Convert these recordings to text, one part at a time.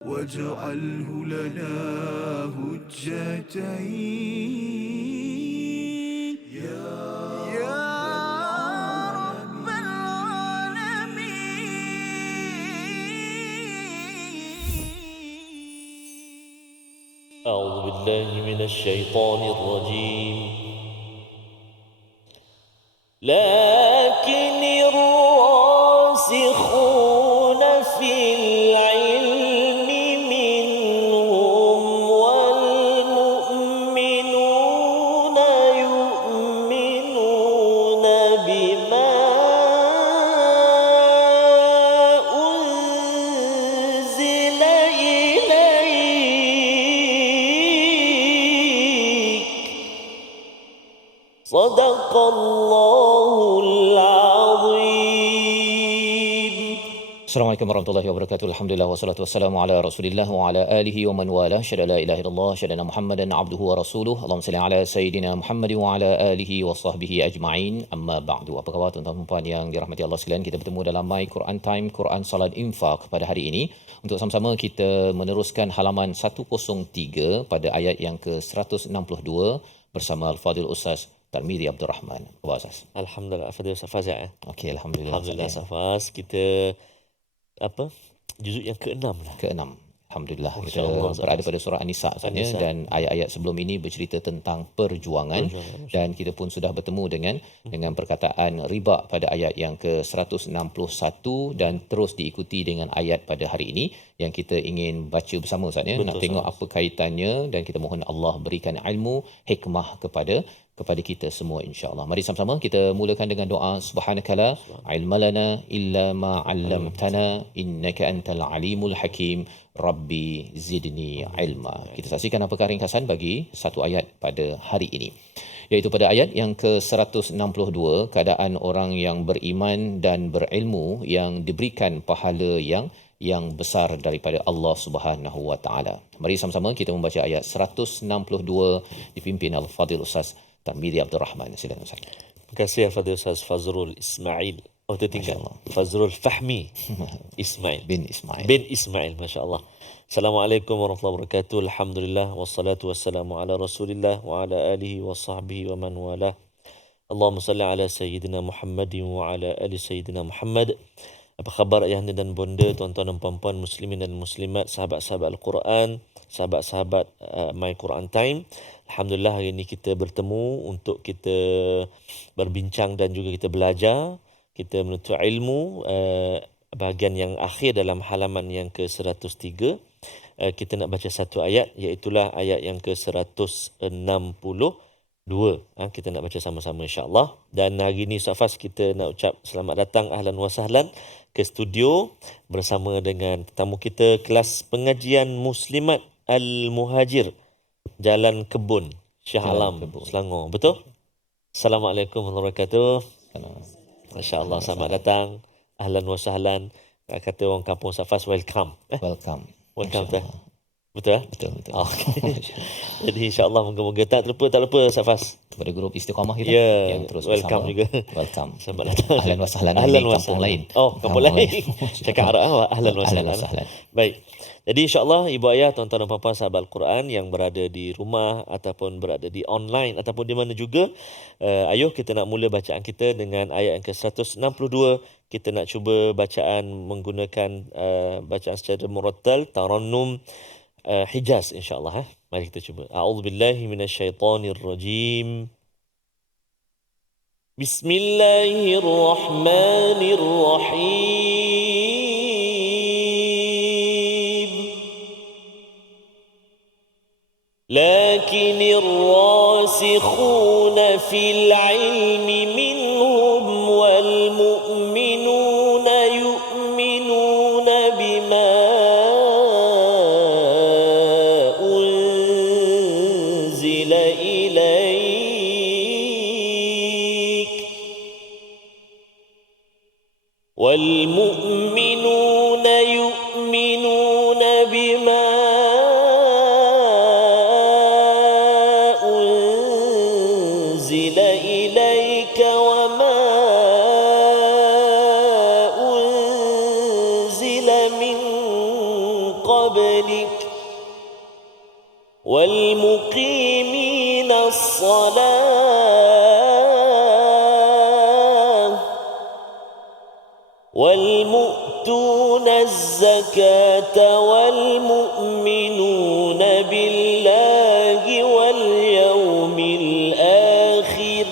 واجعله لنا هجتين يا رب العالمين. أعوذ بالله من الشيطان الرجيم. لكن الراسخون في العلم منهم والمؤمنون يؤمنون بما أنزل إليك صدق الله العظيم. Assalamualaikum warahmatullahi wabarakatuh. Alhamdulillah wassalatu wassalamu ala Rasulillah wa ala alihi wa man wala. Syada la ilaha illallah, syada Muhammadan abduhu wa rasuluh. Allahumma salli ala sayidina Muhammad wa ala alihi wa sahbihi ajma'in. Amma ba'du. Apa khabar tuan-tuan dan puan yang dirahmati Allah sekalian? Kita bertemu dalam My Quran Time, Quran Salat Infak pada hari ini untuk sama-sama kita meneruskan halaman 103 pada ayat yang ke-162 bersama Al-Fadhil Ustaz Tarmizi Abdul Rahman. Apa Ustaz? Alhamdulillah, Fadil Safaz ya. Okey, alhamdulillah. Alhamdulillah Safaz, kita juzuk yang ke-6 lah. Ke-6. Alhamdulillah, kita Allah, berada pada surah An-Nisa saatnya, dan ayat-ayat sebelum ini bercerita tentang perjuangan. Dan kita pun sudah bertemu dengan perkataan riba pada ayat yang ke-161 dan terus diikuti dengan ayat pada hari ini yang kita ingin baca bersama saatnya. Nak tengok apa kaitannya, dan kita mohon Allah berikan ilmu hikmah kepada kita semua insya-Allah. Mari sama-sama kita mulakan dengan doa. Subhanakala ilmalana illa ma 'allamtana innaka antal alimul hakim. Rabbi zidni ilma. Kita saksikan apakah ringkasan bagi satu ayat pada hari ini. Iaitu pada ayat yang ke-162, keadaan orang yang beriman dan berilmu yang diberikan pahala yang besar daripada Allah Subhanahu wa taala. Mari sama-sama kita membaca ayat 162 dipimpin Al-Fadhil Ustaz Tarmizi Abdul Rahman. Silakan Ustaz. Terima kasih Fadil Ustaz Fazrul Ismail. Oh, tertinggal. Fazrul Fahmi Ismail. bin Ismail. Masya-Allah. Assalamualaikum warahmatullahi wabarakatuh. Alhamdulillah wassalatu wassalamu ala Rasulillah wa ala alihi wa sahbihi wa man wala. Allahumma salli ala sayyidina Muhammadin wa ala ali sayyidina Muhammad. Apa khabar ayahanda dan bonda, tuan-tuan dan puan-puan muslimin dan muslimat, sahabat-sahabat Al-Quran, sahabat-sahabat My Quran Time. Alhamdulillah hari ini kita bertemu untuk kita berbincang dan juga kita belajar, kita menuntut ilmu. Bahagian yang akhir dalam halaman yang ke-103, kita nak baca satu ayat, iaitulah ayat yang ke-162. Kita nak baca sama-sama insya-Allah. Dan hari ini Safas, kita nak ucap selamat datang, ahlan wa sahlan ke studio bersama dengan tetamu kita, kelas pengajian Muslimat Al-Muhajir, Jalan Kebun, Shah Alam, Selangor. Betul? Assalamualaikum warahmatullahi wabarakatuh. Masya-Allah, selamat datang. Ahlan wa sahlan. Kata orang kampung Safas, welcome. Welcome tu. Betul? Betul. Oh, okay. Jadi insya-Allah moga-moga tak lupa Safas kepada grup Istiqamah kita yang terus welcome bersama. Juga welcome, selamat datang. Ahlan wa sahlan. Kampung lain. Oh, kampung lain. Cakap Arab. Ahlan wa sahlan. Baik. Jadi insya-Allah ibu ayah, tuan-tuan dan puan-puan sahabat Al-Quran yang berada di rumah ataupun berada di online ataupun di mana juga, ayuh kita nak mula bacaan kita dengan ayat yang ke-162. Kita nak cuba bacaan menggunakan bacaan secara murattal, tarannum Hijaz insya-Allah. Mari kita cuba. A'udzubillahi minasyaitonirrajim. Bismillahirrahmanirrahim. Lakinir rasikhuna fil ilmi minhum wal mu'minuna yu'minuna bima والمؤمنون يؤمنون بما أنزل إليك وما أنزل من قبلك والمقيمين الصلاة والمؤتون الزكاة والمؤمنون بالله واليوم الآخر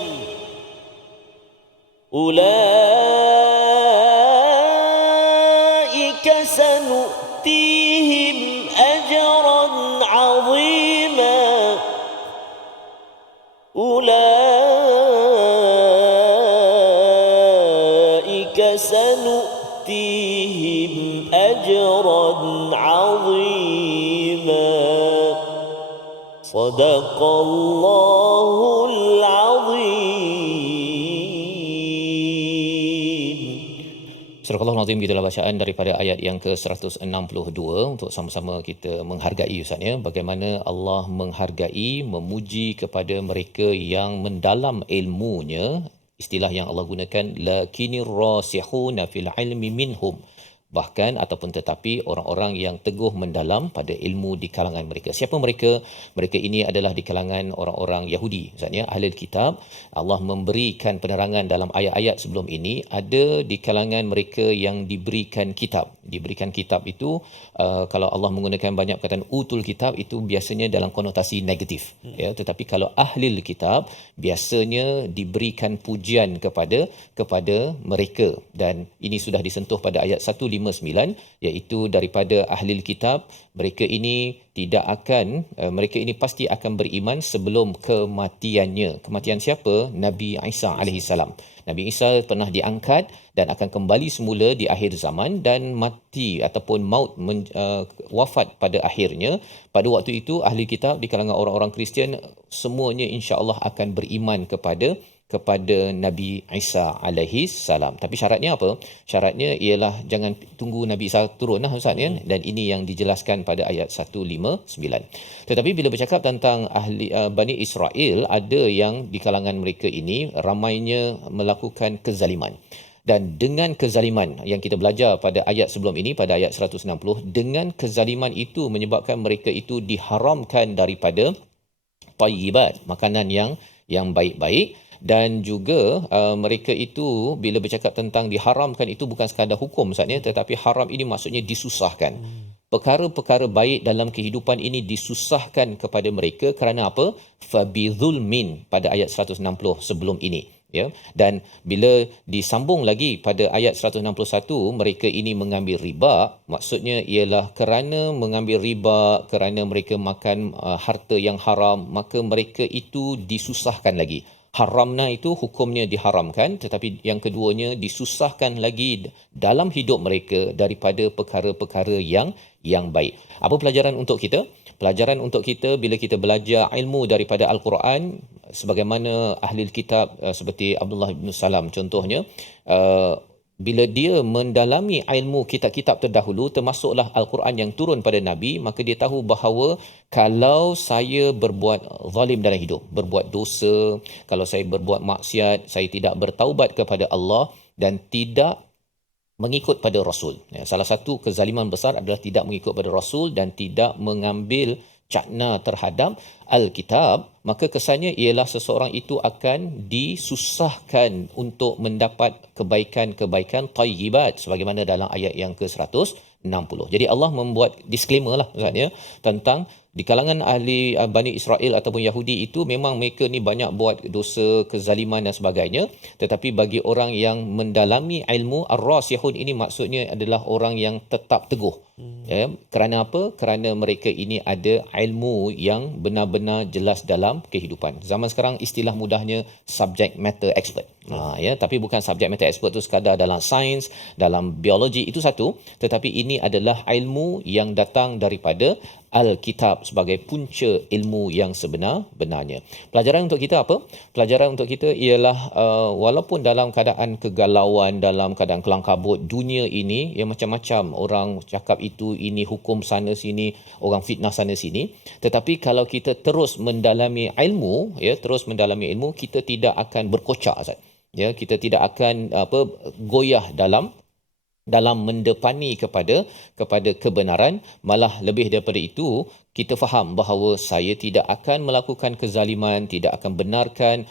أولئك سنؤتيهم أجرا عظيما أولئك سنؤتيهم أجرا عظيما صدق الله العظيم. Surah Al-Azim, gitulah bacaan daripada ayat yang ke-162 untuk sama-sama kita menghargai Ustaz ya, bagaimana Allah menghargai, memuji kepada mereka yang mendalam ilmunya. Istilah yang Allah gunakan, lakinir rasihuna fil ilmi minhum, bahkan ataupun tetapi orang-orang yang teguh mendalam pada ilmu di kalangan mereka. Siapa mereka? Mereka ini adalah di kalangan orang-orang Yahudi. Maksudnya ahli kitab. Allah memberikan penerangan dalam ayat-ayat sebelum ini, ada di kalangan mereka yang diberikan kitab. Diberikan kitab itu kalau Allah menggunakan banyak perkataan utul kitab, itu biasanya dalam konotasi negatif ya, tetapi kalau ahli kitab biasanya diberikan pujian kepada mereka, dan ini sudah disentuh pada ayat 159, iaitu daripada ahli kitab, mereka ini tidak akan mereka ini pasti akan beriman sebelum kematiannya. Kematian siapa? Nabi Isa alaihissalam. Nabi Isa pernah diangkat dan akan kembali semula di akhir zaman, dan mati ataupun maut wafat pada akhirnya. Pada waktu itu ahli kitab di kalangan orang-orang Kristian semuanya insya-Allah akan beriman kepada Nabi Isa alaihi salam. Tapi syaratnya apa? Syaratnya ialah jangan tunggu Nabi Isa turunlah Ustaz kan, dan ini yang dijelaskan pada ayat 159. Tetapi bila bercakap tentang ahli Bani Israel, ada yang di kalangan mereka ini ramainya melakukan kezaliman. Dan dengan kezaliman yang kita belajar pada ayat sebelum ini, pada ayat 160, dengan kezaliman itu menyebabkan mereka itu diharamkan daripada tayyibat, makanan yang baik-baik. Dan juga mereka itu bila bercakap tentang diharamkan, itu bukan sekadar hukum Ustaz, tetapi haram ini maksudnya disusahkan. Perkara-perkara baik dalam kehidupan ini disusahkan kepada mereka kerana apa? Fabizulmin pada ayat 160 sebelum ini. Ya, dan bila disambung lagi pada ayat 161, mereka ini mengambil riba, maksudnya ialah kerana mengambil riba, kerana mereka makan harta yang haram, maka mereka itu disusahkan lagi. Haramna itu hukumnya diharamkan, tetapi yang keduanya disusahkan lagi dalam hidup mereka daripada perkara-perkara yang baik. Apa pelajaran untuk kita? Pelajaran untuk kita bila kita belajar ilmu daripada Al-Quran, sebagaimana ahli kitab seperti Abdullah bin Salam contohnya, bila dia mendalami ilmu kitab-kitab terdahulu, termasuklah Al-Quran yang turun pada Nabi, maka dia tahu bahawa kalau saya berbuat zalim dalam hidup, berbuat dosa, kalau saya berbuat maksiat, saya tidak bertaubat kepada Allah dan tidak mengikut pada Rasul. Salah satu kezaliman besar adalah tidak mengikut pada Rasul dan tidak mengambil cakna terhadap Al-Kitab, maka kesannya ialah seseorang itu akan disusahkan untuk mendapat kebaikan-kebaikan tayyibat sebagaimana dalam ayat yang ke-160. Jadi Allah membuat disclaimer lah Ustaz ya, tentang di kalangan ahli Bani Israel ataupun Yahudi itu memang mereka ni banyak buat dosa, kezaliman dan sebagainya, tetapi bagi orang yang mendalami ilmu ar-rasihun ini maksudnya adalah orang yang tetap teguh. Ya, kerana apa? Kerana mereka ini ada ilmu yang benar-benar jelas dalam kehidupan. Zaman sekarang istilah mudahnya subject matter expert. Ya, tapi bukan subject matter expert tu sekadar dalam sains, dalam biologi, itu satu, tetapi ini adalah ilmu yang datang daripada Al-Kitab sebagai punca ilmu yang sebenar-benarnya. Pelajaran untuk kita apa? Pelajaran untuk kita ialah walaupun dalam keadaan kegalauan, dalam keadaan kelang kabut dunia ini, yang macam-macam orang cakap itu, ini hukum sana sini, orang fitnah sana sini, tetapi kalau kita terus mendalami ilmu, ya, terus mendalami ilmu, kita tidak akan berkocak Ustaz. Ya, kita tidak akan goyah dalam mendepani kepada kebenaran. Malah lebih daripada itu, kita faham bahawa saya tidak akan melakukan kezaliman, tidak akan benarkan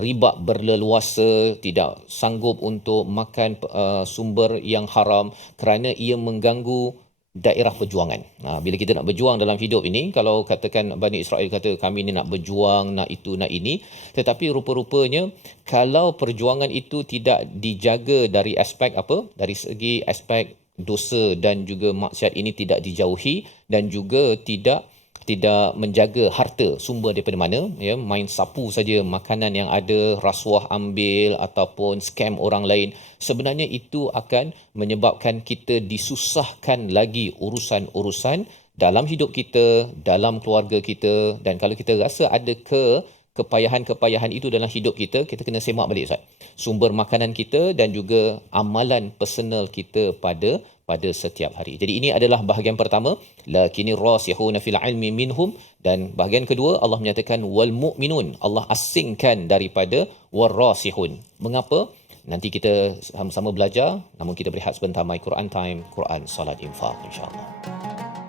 riba berleluasa, tidak sanggup untuk makan sumber yang haram kerana ia mengganggu daerah perjuangan. Bila kita nak berjuang dalam hidup ini, kalau katakan Bani Israel kata kami ni nak berjuang, nak itu, nak ini, tetapi rupa-rupanya kalau perjuangan itu tidak dijaga dari aspek apa? Dari segi aspek dosa dan juga maksiat ini tidak dijauhi, dan juga tidak menjaga harta sumber daripada mana, ya, main sapu saja makanan yang ada, rasuah ambil ataupun scam orang lain, sebenarnya itu akan menyebabkan kita disusahkan lagi urusan-urusan dalam hidup kita, dalam keluarga kita. Dan kalau kita rasa ada kepayahan-kepayahan itu dalam hidup kita, kita kena semak balik, Ustaz, sumber makanan kita dan juga amalan personal kita pada setiap hari. Jadi ini adalah bahagian pertama, lakini rasihuna fil ilmi minhum, dan bahagian kedua Allah menyatakan wal mu'minun, Allah asingkan daripada warasihun. Mengapa? Nanti kita sama-sama belajar, namun kita berehat sebentar. My Quran Time, Quran Salat Infaq, insya-Allah.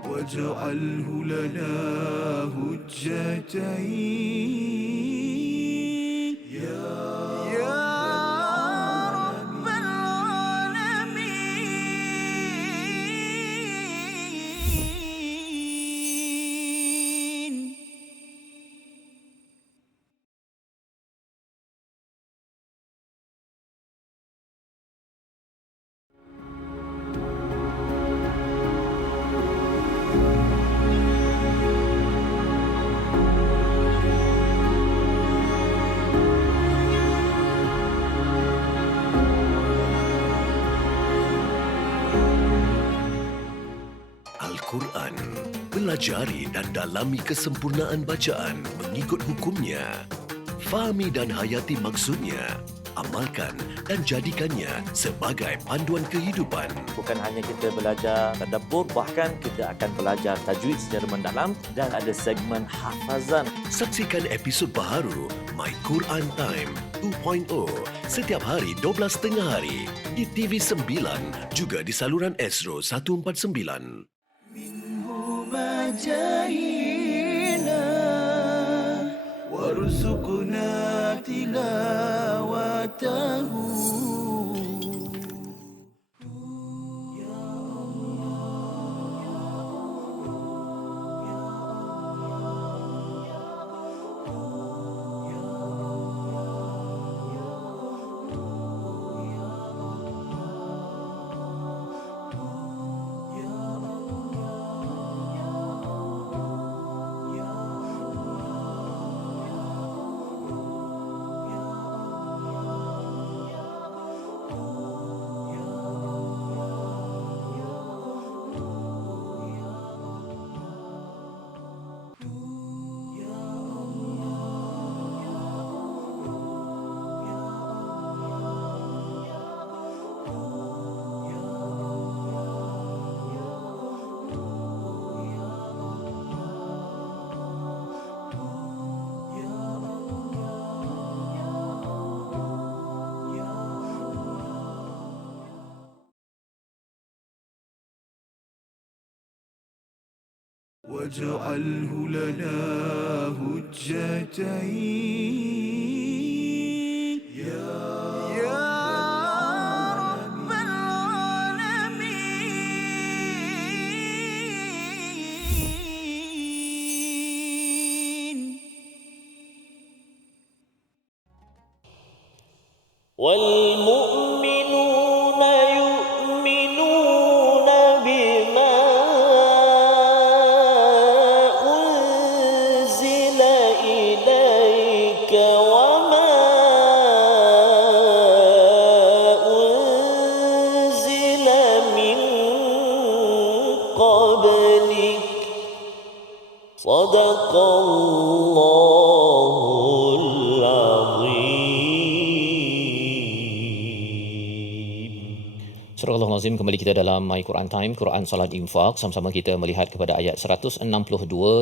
واجعله لنا هجتين يا رب العالمين. Al-Quran. Pelajari dan dalami kesempurnaan bacaan mengikut hukumnya. Fahami dan hayati maksudnya. Amalkan dan jadikannya sebagai panduan kehidupan. Bukan hanya kita belajar tadabbur, bahkan kita akan belajar tajwid secara mendalam dan ada segmen hafazan. Saksikan episod baharu My Quran Time 2.0 setiap hari 12.30 hari di TV9 juga di saluran Astro 149. جاهنا وارزقنا تلاوته واجعله لنا هجتين يا رب العالمين. والمؤمنون يؤمنون بما أنزل إليك وما أنزل من قبلك صدق الله العظيم. Surah Allah Nazim, kembali kita dalam My Quran Time, Quran Salat Infak. Sama-sama kita melihat kepada ayat 162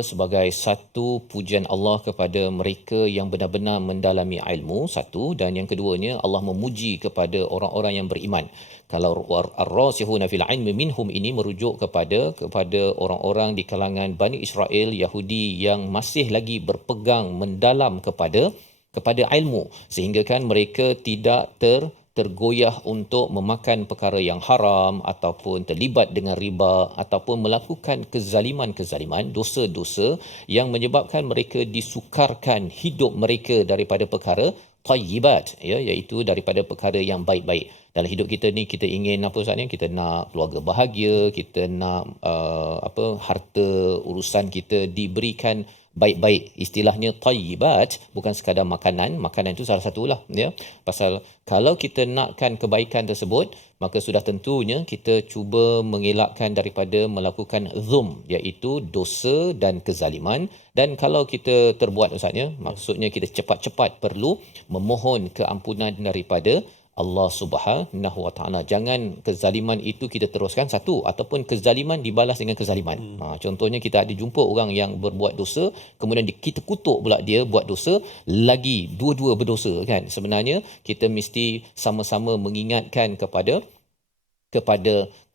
sebagai satu pujian Allah kepada mereka yang benar-benar mendalami ilmu, satu. Dan yang keduanya, Allah memuji kepada orang-orang yang beriman. Kalau ar-rasihuna fil ilmi minhum ini merujuk kepada orang-orang di kalangan Bani Israel, Yahudi yang masih lagi berpegang mendalam kepada ilmu, sehingga kan mereka tidak tergoyah untuk memakan perkara yang haram ataupun terlibat dengan riba ataupun melakukan kezaliman-kezaliman, dosa-dosa yang menyebabkan mereka disukarkan hidup mereka daripada perkara tayyibat, ya, iaitu daripada perkara yang baik-baik. Dalam hidup kita ni kita ingin apa Ustaz? Kita nak keluarga bahagia, kita nak harta urusan kita diberikan baik-baik. Istilahnya tayyibat bukan sekadar makanan itu salah satulah, ya. Pasal kalau kita nakkan kebaikan tersebut, maka sudah tentunya kita cuba mengelakkan daripada melakukan zulm, iaitu dosa dan kezaliman. Dan kalau kita terbuat Ustaz, maksudnya kita cepat-cepat perlu memohon keampunan daripada Allah Subhanahu Wa Taala. Jangan kezaliman itu kita teruskan satu, ataupun kezaliman dibalas dengan kezaliman. Contohnya kita ada jumpa orang yang berbuat dosa, kemudian kita kutuk pula dia buat dosa lagi, dua-dua berdosa kan. Sebenarnya kita mesti sama-sama mengingatkan kepada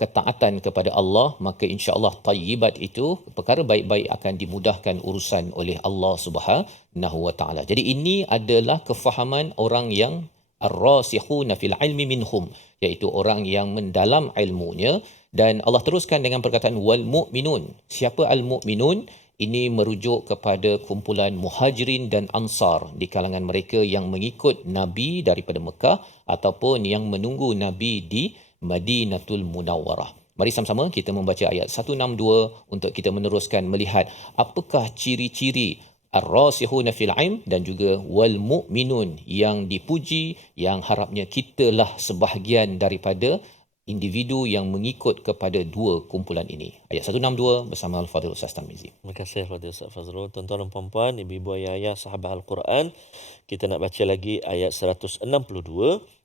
ketaatan kepada Allah, maka insya-Allah tayyibat itu, perkara baik-baik akan dimudahkan urusan oleh Allah Subhanahu Wa Taala. Jadi ini adalah kefahaman orang yang ar-rasihuna fil ilmi minhum, iaitu orang yang mendalam ilmunya. Dan Allah teruskan dengan perkataan wal mu'minun. Siapa al-mu'minun? Ini merujuk kepada kumpulan muhajirin dan ansar di kalangan mereka yang mengikut Nabi daripada Mekah ataupun yang menunggu Nabi di Madinatul Munawwarah. Mari sama-sama kita membaca ayat 162 untuk kita meneruskan melihat apakah ciri-ciri ar-rasihuna fil ilm dan juga wal mu'minun yang dipuji, yang harapnya kitalah sebahagian daripada individu yang mengikut kepada dua kumpulan ini. Ayat 162 bersama Al-Fadhil Ustaz Tarmizi. Terima kasih Al-Fadhil Ustaz Fazrul. Tuan-tuan dan puan-puan, ibu-ibu, ayah-ayah, sahabat Al-Quran, kita nak baca lagi ayat 162.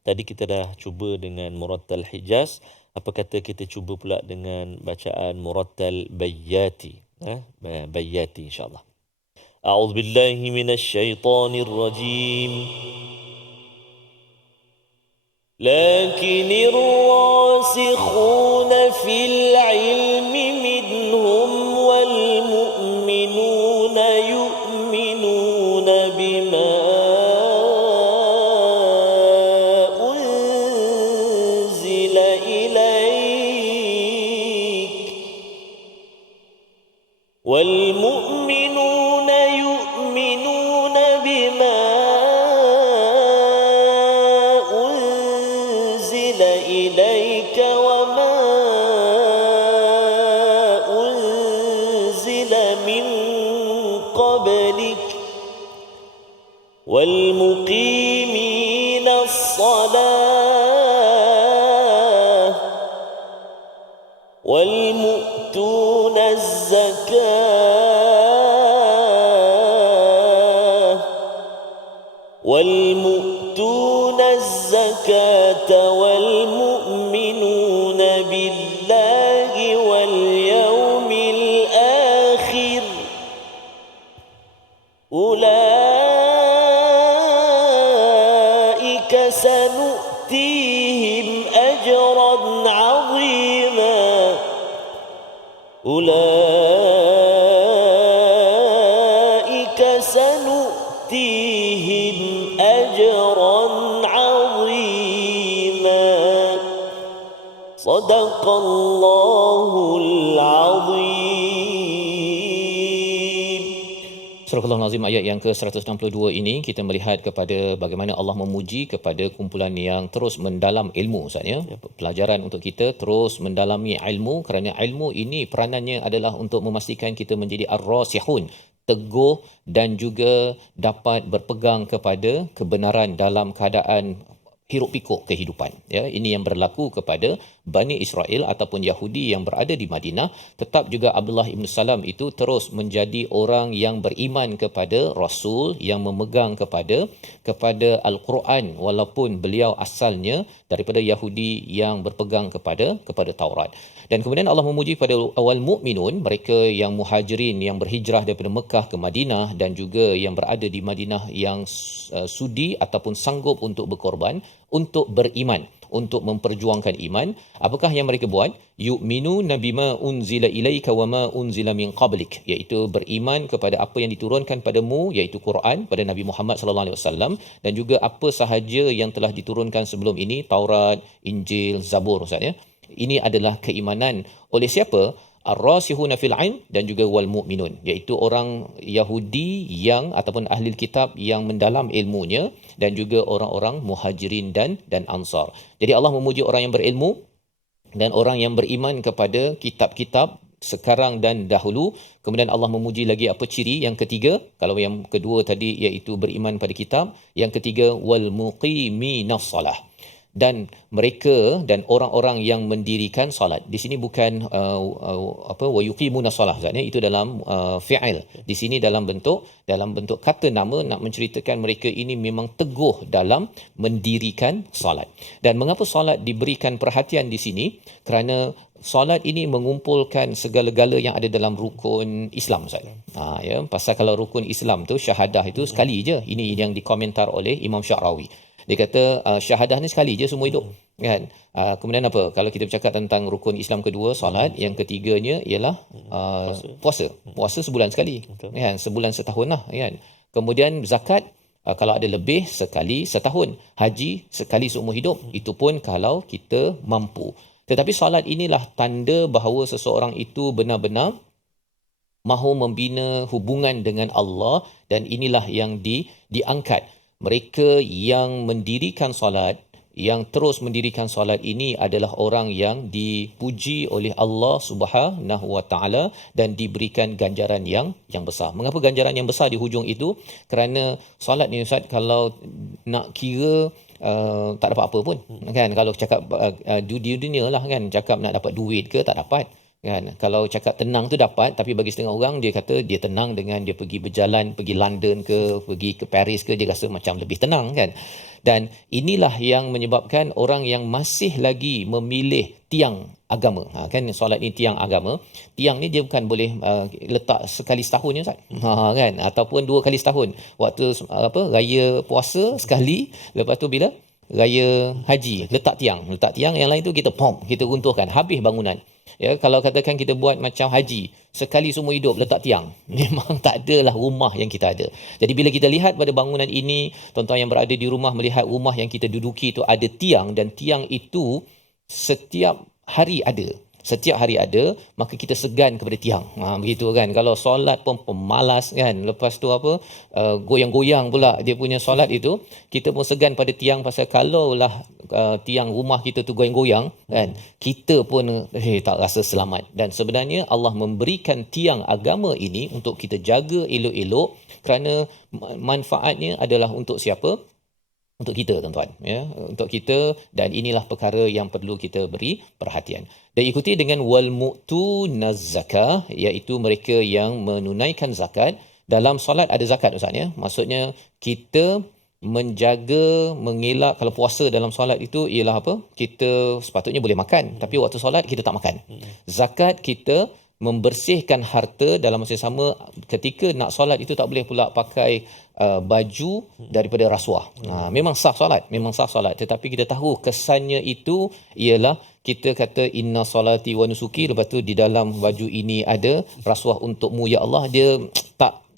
Tadi kita dah cuba dengan Murattal Hijaz. Apa kata kita cuba pula dengan bacaan Murattal Bayyati? Bayyati insya-Allah. أعوذ بالله من الشيطان الرجيم لكن الراسخون في العلم منهم والمؤمنون يؤمنون بما أنزل إليك والمؤمنون يؤمنون بما أنزل إليك وما أنزل من قبلك والمقيمين الصلاة والمؤتون الزكاة والمؤمنون بالله واليوم الآخر أولئك سنؤتيهم أجرا عظيما أولئك سنؤتيهم أجرا عظيما صدق الله العظيم. Surah Al-Nazim ayat yang ke-162 ini kita melihat kepada bagaimana Allah memuji kepada kumpulan yang terus mendalam ilmu Ustaz, ya. Pelajaran untuk kita terus mendalami ilmu, kerana ilmu ini peranannya adalah untuk memastikan kita menjadi ar-rasihun, teguh dan juga dapat berpegang kepada kebenaran dalam keadaan hiruk pikuk kehidupan. Ya, ini yang berlaku kepada Bani Israel ataupun Yahudi yang berada di Madinah. Tetap juga Abdullah ibn Salam itu terus menjadi orang yang beriman kepada Rasul, yang memegang kepada Al-Quran, walaupun beliau asalnya daripada Yahudi yang berpegang kepada Taurat. Dan kemudian Allah memuji pada awal mukminun, mereka yang muhajirin yang berhijrah daripada Mekah ke Madinah dan juga yang berada di Madinah yang sudi ataupun sanggup untuk berkorban untuk beriman, untuk memperjuangkan iman. Apakah yang mereka buat? Yu'minuna bima unzila ilaika wa ma unzila min qablik, iaitu beriman kepada apa yang diturunkan padamu, iaitu Quran, pada Nabi Muhammad sallallahu alaihi wasallam, dan juga apa sahaja yang telah diturunkan sebelum ini, Taurat, Injil, Zabur, Ustaz ya. Ini adalah keimanan oleh siapa? Ar-rasihuna fil ilm dan juga wal mu'minun, iaitu orang Yahudi yang ataupun ahli kitab yang mendalam ilmunya, dan juga orang-orang muhajirin dan ansar. Jadi Allah memuji orang yang berilmu dan orang yang beriman kepada kitab-kitab sekarang dan dahulu. Kemudian Allah memuji lagi apa ciri yang ketiga? Kalau yang kedua tadi iaitu beriman pada kitab, yang ketiga wal muqiminas salah. Dan mereka dan orang-orang yang mendirikan salat. Di sini bukan wa yuqimuna salah, maksudnya itu dalam fi'il. Di sini dalam bentuk kata nama, nak menceritakan mereka ini memang teguh dalam mendirikan salat. Dan mengapa salat diberikan perhatian di sini? Kerana solat ini mengumpulkan segala-gala yang ada dalam rukun Islam, Ustaz. Ya, pasal kalau rukun Islam tu syahadah itu sekali je. Ini yang dikomentar oleh Imam Sya'rawi. Dia kata syahadah ni sekali je seumur hidup, kan? Kemudian apa? Kalau kita bercakap tentang rukun Islam kedua solat, yang ketiganya ialah puasa. Puasa sebulan sekali, kan? Sebulan setahun lah, kan? Kemudian zakat, kalau ada lebih sekali setahun. Haji sekali seumur hidup, itu pun kalau kita mampu. Tetapi solat inilah tanda bahawa seseorang itu benar-benar mahu membina hubungan dengan Allah, dan inilah yang diangkat. Mereka yang mendirikan solat, yang terus mendirikan solat ini adalah orang yang dipuji oleh Allah Subhanahu Wa Taala dan diberikan ganjaran yang besar. Mengapa ganjaran yang besar di hujung itu? Kerana solat ni, Ustaz, kalau nak kira tak dapat apa pun, kan? Kalau cakap di dunia lah, kan, cakap nak dapat duit ke, tak dapat, kan? Kalau cakap tenang tu dapat, tapi bagi setengah orang dia kata dia tenang dengan dia pergi berjalan, pergi London ke, pergi ke Paris ke, dia rasa macam lebih tenang, kan? Dan inilah yang menyebabkan orang yang masih lagi memilih tiang agama, kan, solat ni tiang agama. Tiang ni dia bukan boleh letak sekali setahun je, Ustaz, kan, ataupun 2 kali setahun. Waktu raya puasa sekali, lepas tu bila raya haji letak tiang, yang lain tu kita runtuhkan, habis bangunan. Ya, kalau katakan kita buat macam haji, sekali seumur hidup letak tiang, memang tak adalah rumah yang kita ada. Jadi bila kita lihat pada bangunan ini, tuan-tuan yang berada di rumah melihat rumah yang kita duduki itu ada tiang, dan tiang itu setiap hari ada, maka kita segan kepada tiang. Begitu, kan? Kalau solat pun pemalas, kan? Lepas tu goyang-goyang pula dia punya solat itu, kita pun segan pada tiang, pasal kalaulah tiang rumah kita tu goyang-goyang, kan, kita pun tak rasa selamat. Dan sebenarnya Allah memberikan tiang agama ini untuk kita jaga elok-elok, kerana manfaatnya adalah untuk siapa? Untuk kita, tuan-tuan, ya, untuk kita. Dan inilah perkara yang perlu kita beri perhatian. Dan ikuti dengan wal mu'tunaz zakah, iaitu mereka yang menunaikan zakat. Dalam solat ada zakat, Ustaz, ya. Maksudnya kita menjaga, mengelak. Kalau puasa dalam solat itu ialah apa? Kita sepatutnya boleh makan, tapi waktu solat kita tak makan. Zakat kita membersihkan harta. Dalam masa sama, ketika nak solat itu tak boleh pula pakai baju daripada rasuah. Memang sah solat, tetapi kita tahu kesannya itu ialah kita kata inna salati wa nusuki, lepas tu di dalam baju ini ada rasuah untukmu ya Allah. Dia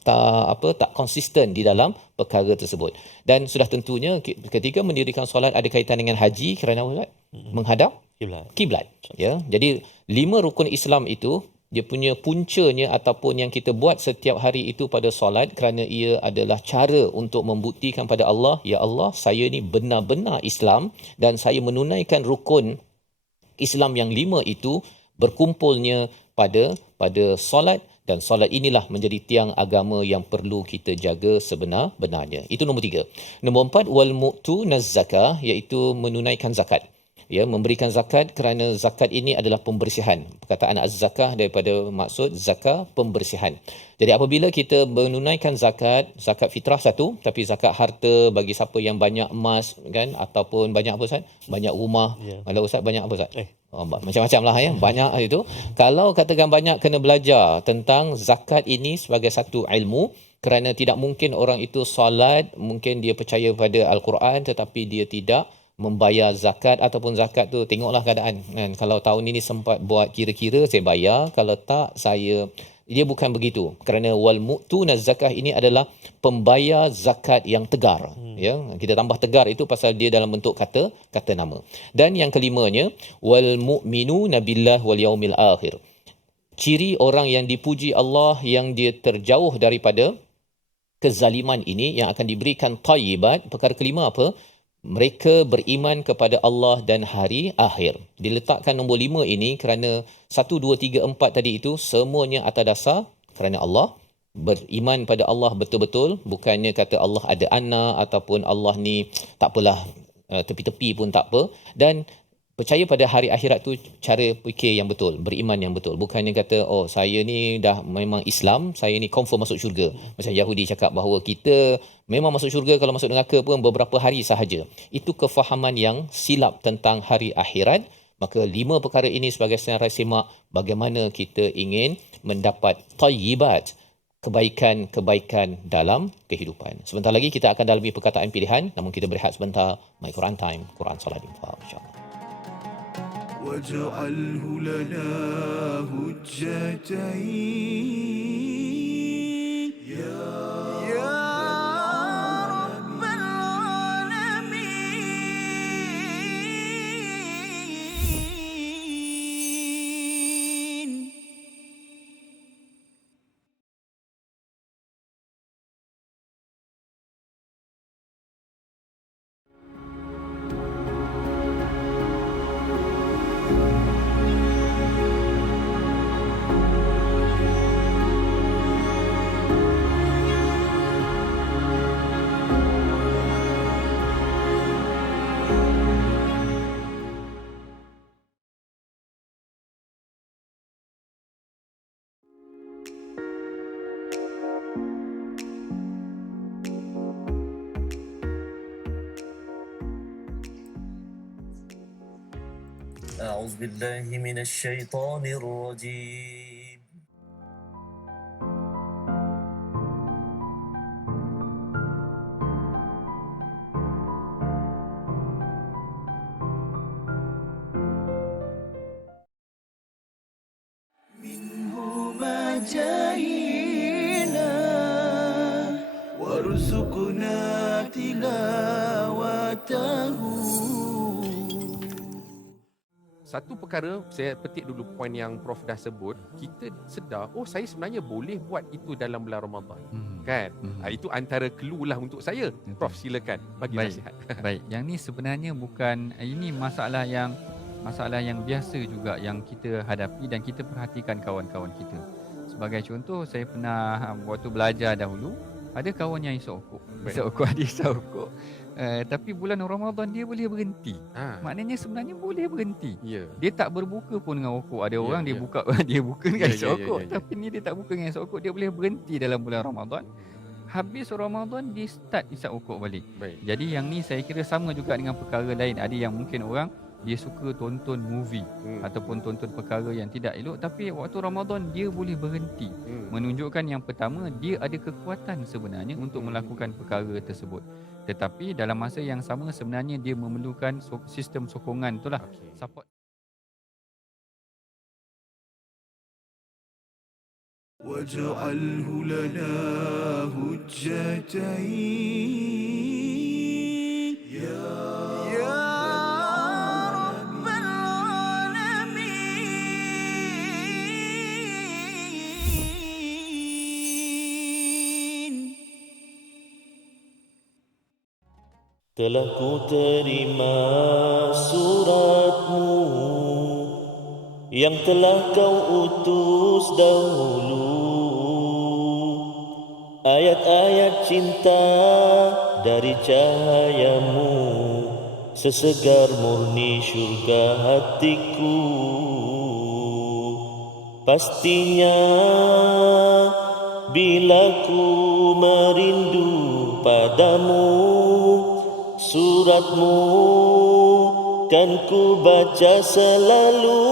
tak konsisten di dalam perkara tersebut. Dan sudah tentunya ketika mendirikan solat ada kaitan dengan haji, kerana menghadap kiblat, ya. Jadi 5 rukun Islam itu dia punya puncanya ataupun yang kita buat setiap hari itu pada solat, kerana ia adalah cara untuk membuktikan pada Allah, ya Allah, saya ni benar-benar Islam dan saya menunaikan rukun Islam yang 5 itu berkumpulnya pada solat. Dan solat inilah menjadi tiang agama yang perlu kita jaga sebenar-benarnya. Itu nombor 3. Nombor 4, wal mu'tunaz zakah, iaitu menunaikan zakat. Ya, memberikan zakat kerana zakat ini adalah pembersihan. Perkataan az-zakah daripada maksud zakah, pembersihan. Jadi apabila kita menunaikan zakat, zakat fitrah satu, tapi zakat harta bagi siapa yang banyak emas kan, ataupun banyak apa Ustaz? Banyak rumah. Kalau Ustaz banyak apa Ustaz? Macam-macam lah ya, banyak itu. Kalau katakan banyak, kena belajar tentang zakat ini sebagai satu ilmu, kerana tidak mungkin orang itu solat, mungkin dia percaya pada Al-Quran tetapi dia tidak membayar zakat, ataupun zakat tu tengoklah keadaan kan. Kalau tahun ini sempat buat kira-kira, saya bayar, kalau tak saya, dia bukan begitu. Kerana wal mu'tunaz zakah ini adalah pembayar zakat yang tegar. Ya, kita tambah tegar itu pasal dia dalam bentuk kata nama. Dan yang kelimanya, wal mu'minuna billah wal yaumil akhir. Ciri orang yang dipuji Allah, yang dia terjauh daripada kezaliman ini, yang akan diberikan thayyibat. Perkara kelima apa? Mereka beriman kepada Allah dan hari akhir. Diletakkan nombor 5 ini kerana 1, 2, 3, 4 tadi itu semuanya atas dasar kerana Allah. Beriman pada Allah betul-betul, bukannya kata Allah ada anak ataupun Allah ni tak apalah, tepi-tepi pun tak apa. Dan percaya pada hari akhirat tu cara fikir yang betul, beriman yang betul. Bukannya kata, oh saya ni dah memang Islam, saya ni confirm masuk syurga. Macam Yahudi cakap bahawa kita memang masuk syurga, kalau masuk neraka pun beberapa hari sahaja. Itu kefahaman yang silap tentang hari akhirat. Maka 5 perkara ini sebagai senarai semak bagaimana kita ingin mendapat thayyibat, kebaikan-kebaikan dalam kehidupan. Sebentar lagi kita akan dalami perkataan pilihan, namun kita berehat sebentar. My Quran Time, Quran Salat Infaq, insya-Allah. واجعله لنا هجتين يا رب العالمين. أعوذ بالله من الشيطان الرجيم. منه ما جئنا وارزقنا تلاوته. Satu perkara, saya petik dulu poin yang Prof dah sebut, kita sedar, oh saya sebenarnya boleh buat itu dalam bulan Ramadan. Kan? Itu antara clue lah untuk saya. Prof, silakan bagi nasihat. Baik, yang ni sebenarnya bukan, ini masalah yang biasa juga yang kita hadapi dan kita perhatikan kawan-kawan kita. Sebagai contoh, saya pernah waktu belajar dahulu, ada kawan yang isap rokok, dia isap rokok. Tapi bulan Ramadan dia boleh berhenti. Maknanya sebenarnya boleh berhenti. Dia tak berbuka pun dengan rokok. Ada orang dia buka dia buka dengan isap rokok. Tapi ni dia tak buka dengan isap rokok, dia boleh berhenti dalam bulan Ramadan. Habis Ramadan dia start isap rokok balik. Jadi yang ni saya kira sama juga dengan perkara lain. Ada yang mungkin orang dia suka tonton movie ataupun tonton perkara yang tidak elok, tapi waktu Ramadan dia boleh berhenti. Menunjukkan yang pertama, dia ada kekuatan sebenarnya untuk melakukan perkara tersebut. Tetapi dalam masa yang sama sebenarnya dia memerlukan sistem sokongan itulah, support. واجعله لنا هجتين يا رب العالمين. Telah ku terima suratmu yang telah kau utus dahulu. ayat-ayat cinta dari cahayamu, sesegar murni syurga hatiku. Pastinya bila ku merindu padamu, suratmu kan ku baca selalu.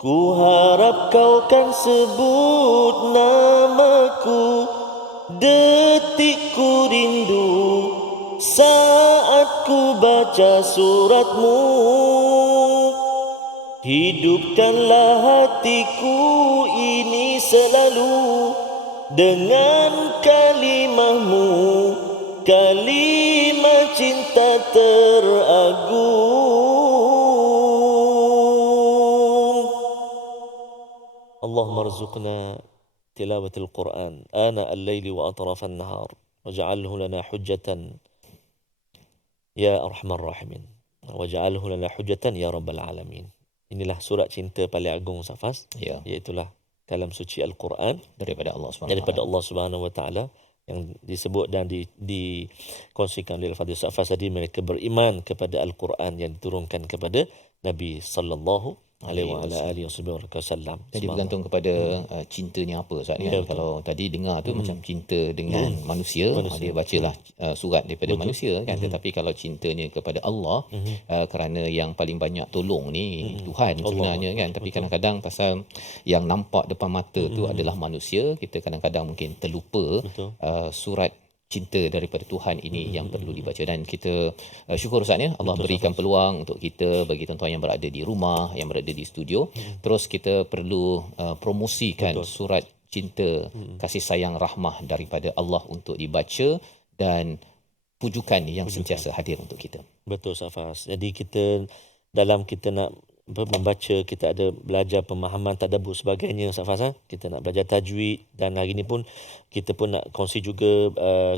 Ku harap kau kan sebut namaku, detikku rindu saat ku baca suratmu. Hidupkanlah hatiku ini selalu dengan kalimahmu, kalimah cinta teragung. Allahumma rzuqna tilawatil Quran ana al-laili wa atrafan nahar waj'alhu lana hujjatan ya arhamar rahimin waj'alhu lana hujjatan ya rabbal alamin. Inilah surat cinta paling agung Safas, Ya, iaitulah kalam suci Al-Quran daripada Allah Subhanahu daripada Allah Subhanahu Wa Taala yang disebut dan dikongsikan oleh Al-Fadhil Safas tadi. Mereka beriman kepada Al-Quran yang diturunkan kepada Nabi sallallahu alaihi wasallam. Jadi bergantung kepada cintanya apa Ustaz Ya, kan. betul. Kalau tadi dengar tu macam cinta dengan manusia, dia bacalah surat daripada manusia kan. Tetapi kalau cintanya kepada Allah, kerana yang paling banyak tolong ni Tuhan sebenarnya kan. Tapi kadang-kadang pasal yang nampak depan mata tu adalah manusia, kita kadang-kadang mungkin terlupa surat cinta daripada Tuhan ini yang perlu dibaca. Dan kita syukur Ustaz ya, Allah berikan peluang untuk kita, bagi tuan-tuan yang berada di rumah, yang berada di studio, terus kita perlu promosikan surat cinta, kasih sayang, rahmah daripada Allah untuk dibaca dan pujukan yang sentiasa hadir untuk kita. Betul Safas. Jadi kita dalam kita nak membaca, kita ada belajar pemahaman, tadabbur sebagainya Safas. Kita nak belajar tajwid, dan hari ni pun kita pun nak kongsi juga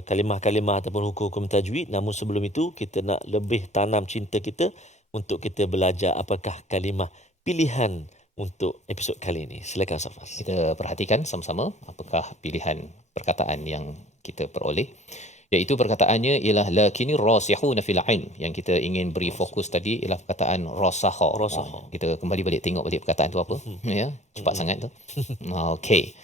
kalimah-kalimah ataupun hukum-hukum tajwid. Namun sebelum itu kita nak lebih tanam cinta kita untuk kita belajar apakah kalimah pilihan untuk episod kali ini. Silakan Safas. Kita perhatikan sama-sama apakah pilihan perkataan yang kita peroleh. Iaitu perkataannya ialah lakini rasihuna fil ilm. Yang kita ingin beri fokus tadi ialah perkataan rasakha. Kita kembali balik tengok balik perkataan tu apa. Ya, cepat sangat tu. Okey.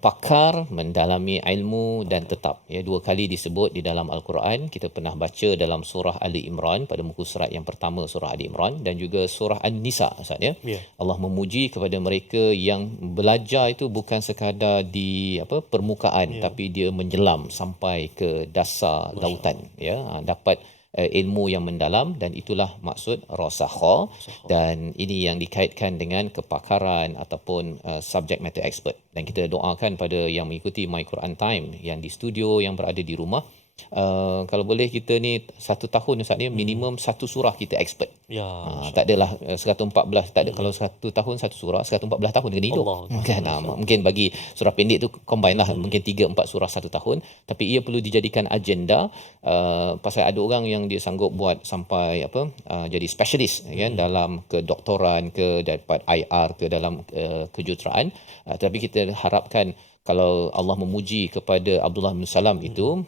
Pakar, mendalami ilmu dan tetap. Ya, dua kali disebut di dalam Al-Quran. Kita pernah baca dalam surah Ali Imran pada muka surat yang pertama surah Ali Imran, dan juga surah An-Nisa Ustaz ya. Allah memuji kepada mereka yang belajar itu bukan sekadar di permukaan, tapi dia menyelam sampai ke dasar lautan ya, dapat ilmu yang mendalam, dan itulah maksud rasakha. Dan ini yang dikaitkan dengan kepakaran ataupun subject matter expert. Dan kita doakan pada yang mengikuti My Quran Time yang di studio, yang berada di rumah, kalau boleh kita ni 1 tahun Ustaz ni minimum 1 surah kita expert. Ya, Tak adalah 114, tak ada. Kalau 1 tahun 1 surah, 114 tahun kena hidup. Kan mungkin bagi surah pendek tu combine lah, mungkin 3-4 surah 1 tahun, tapi ia perlu dijadikan agenda. Pasal ada orang yang dia sanggup buat sampai jadi specialist kan, dalam kedoktoran ke, dapat IR ke, dalam kejuruteraan. Tapi kita harapkan kalau Allah memuji kepada Abdullah bin Salam itu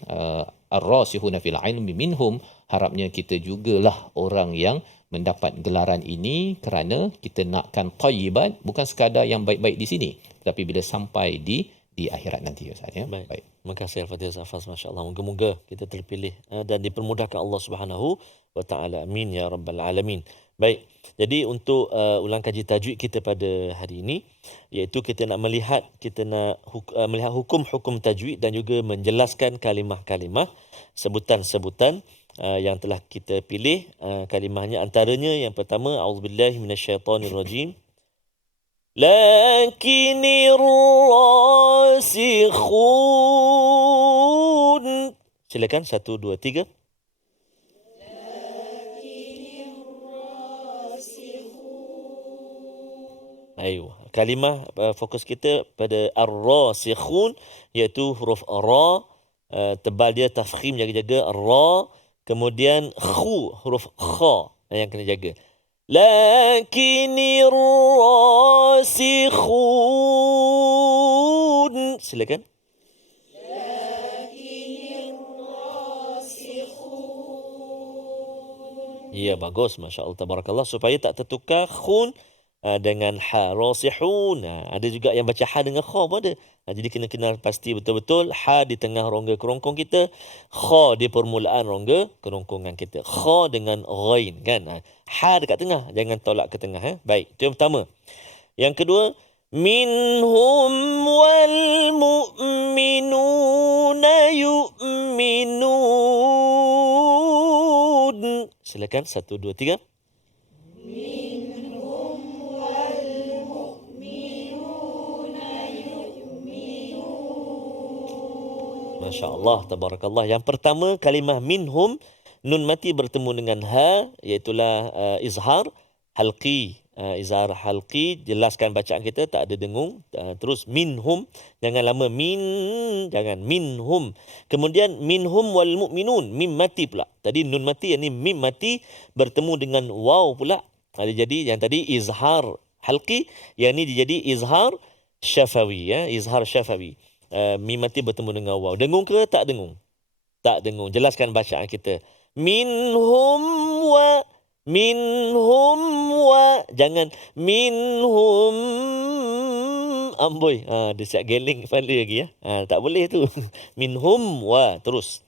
ar-rasihuna fil ilmi minhum, harapnya kita jugalah orang yang mendapat gelaran ini, kerana kita nakkan thayyibat, bukan sekadar yang baik-baik di sini, tetapi bila sampai di akhirat nanti Ustaz ya. Baik. Terima kasih Al-Fadhil Safas, masya-Allah. Moga-moga kita terpilih dan dipermudahkan Allah Subhanahu wa taala. Amin ya rabbal alamin. Baik. Jadi untuk ulang kaji tajwid kita pada hari ini, iaitu kita nak melihat melihat hukum-hukum tajwid dan juga menjelaskan kalimah-kalimah, sebutan-sebutan yang telah kita pilih. Kalimahnya antaranya yang pertama, auzubillahi minasyaitonirrajim. Lakinir rasikhun. Silakan 1 2 3. Ayuh. Kalimah fokus kita pada ar-rasikhun, iaitu huruf ra, tebal dia, tafkhim jaga-jaga, ra, kemudian khu, huruf kha yang kena jaga. Lakinir rasikhun silakan. Ya, bagus, masya-Allah, tabarakallah, supaya tak tertukar khun dengan ha, rasihun. Ada juga yang baca ha dengan kha pun ada. Jadi kena pasti betul-betul ha di tengah rongga kerongkong kita, kha di permulaan rongga kerongkongan kita. Kha dengan ghain kan. Ha dekat tengah, jangan tolak ke tengah. Baik, itu yang pertama. Yang kedua, minhum wal mu'minuna yu'minun. Silakan, 1, 2, 3. Masya Allah, tabarakallah. Yang pertama, kalimah minhum, nun mati bertemu dengan ha, iaitulah izhar halqi. Izhar halqi, jelaskan bacaan kita, tak ada dengung. Terus minhum, jangan lama jangan minhum. Kemudian minhum wal mu'minun, mim mati pula. Tadi nun mati, yang ni mim mati bertemu dengan waw pula. Jadi yang tadi izhar halqi, yang ni jadi izhar syafawi, izhar syafawi. Mim mati bertemu dengan waw. Dengung ke tak dengung? Tak dengung. Jelaskan bacaan kita. Minhum wa, jangan minhum amboi. Dia siap geling kepala lagi tak boleh tu. Minhum wa, terus.